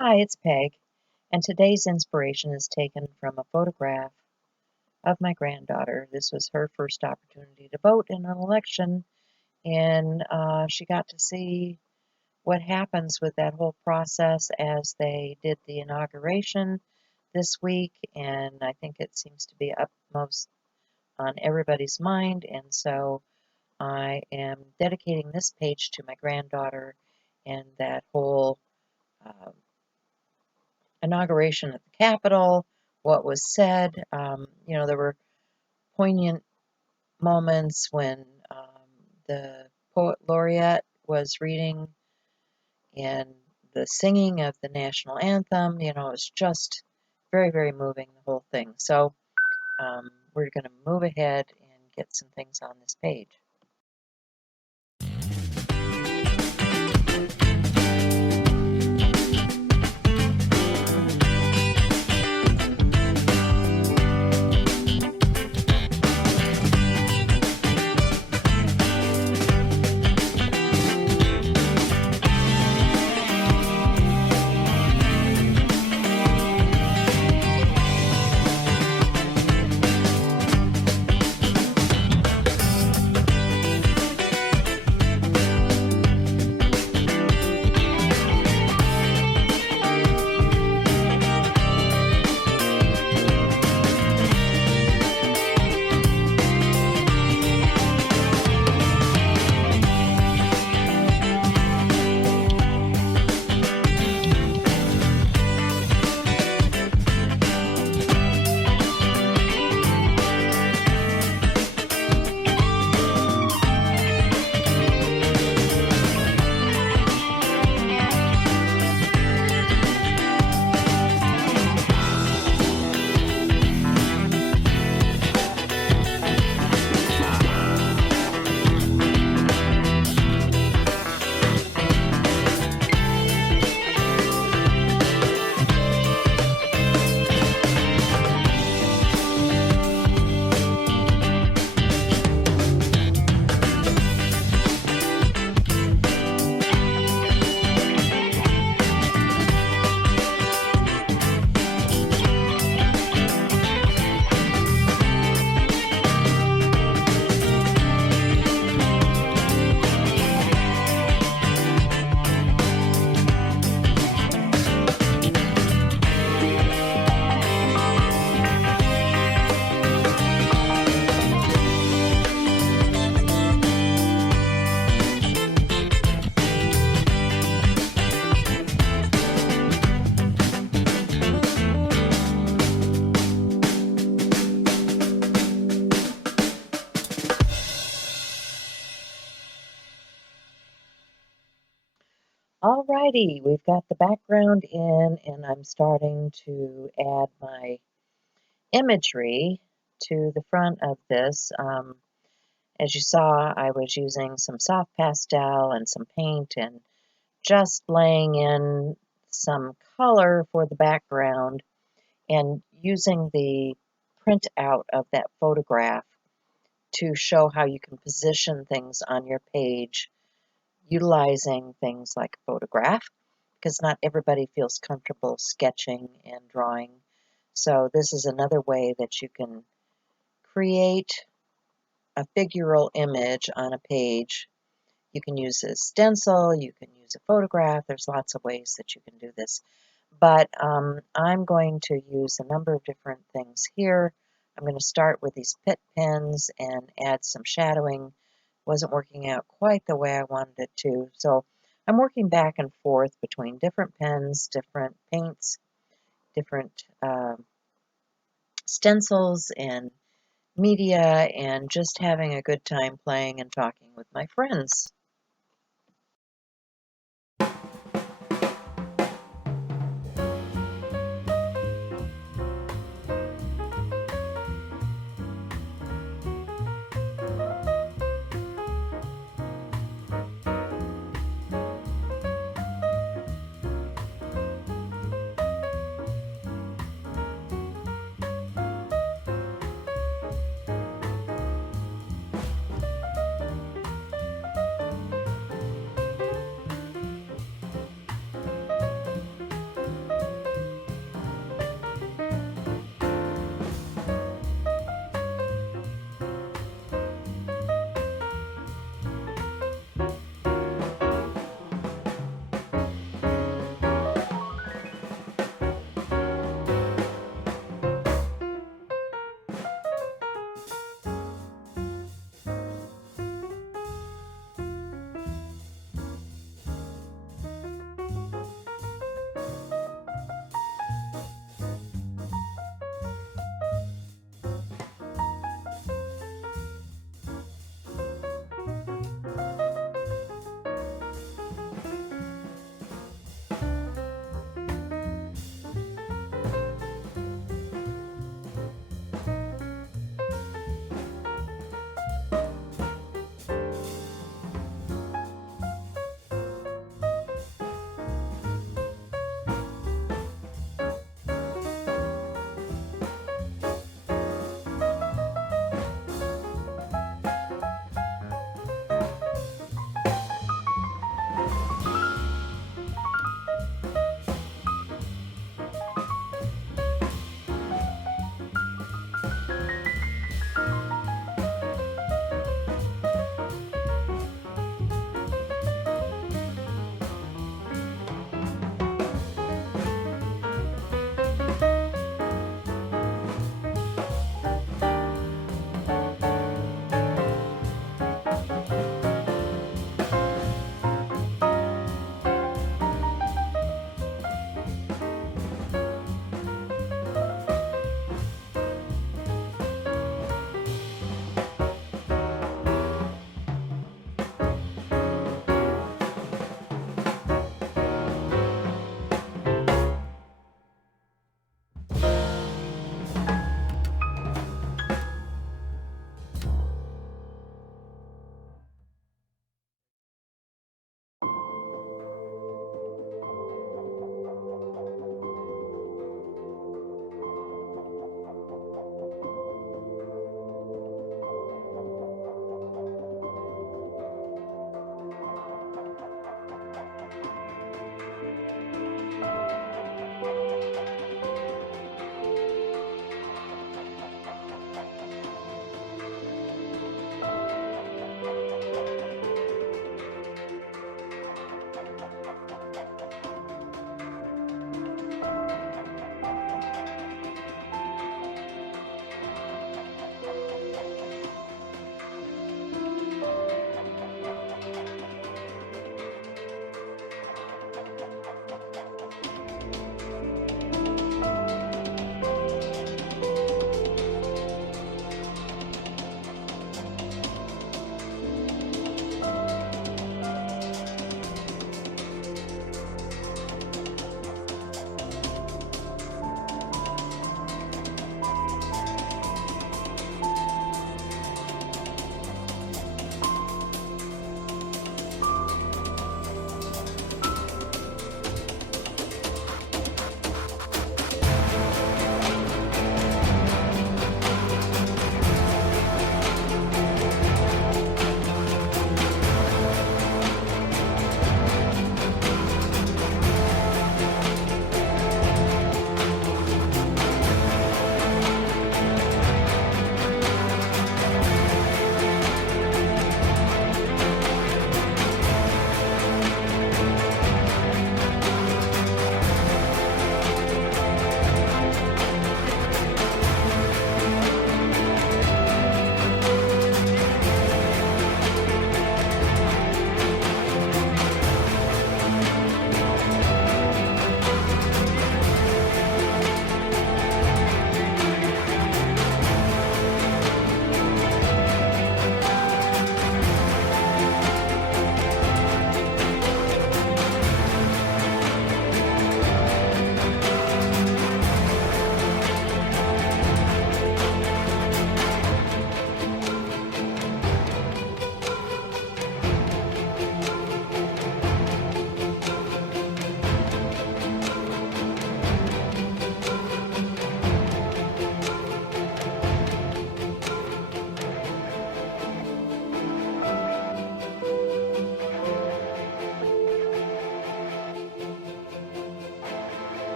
Hi, it's Peg, and today's inspiration is taken from a photograph of my granddaughter. This was her first opportunity to vote in an election, and she got to see what happens with that whole process as they did the inauguration this week, and I think it seems to be upmost on everybody's mind, and so I am dedicating this page to my granddaughter and that whole uh, inauguration at the Capitol, what was said. There were poignant moments when the poet laureate was reading and the singing of the national anthem. It was just very, very moving, the whole thing. So we're going to move ahead and get some things on this page. Alrighty, we've got the background in, and I'm starting to add my imagery to the front of this. As you saw, I was using some soft pastel and some paint and just laying in some color for the background and using the printout of that photograph to show how you can position things on your page utilizing things like a photograph, because not everybody feels comfortable sketching and drawing. So this is another way that you can create a figural image on a page. You can use a stencil, you can use a photograph. There's lots of ways that you can do this. But I'm going to use a number of different things here. I'm going to start with these Pitt pens and add some shadowing. Wasn't working out quite the way I wanted it to. So I'm working back and forth between different pens, different paints, different stencils and media, and just having a good time playing and talking with my friends.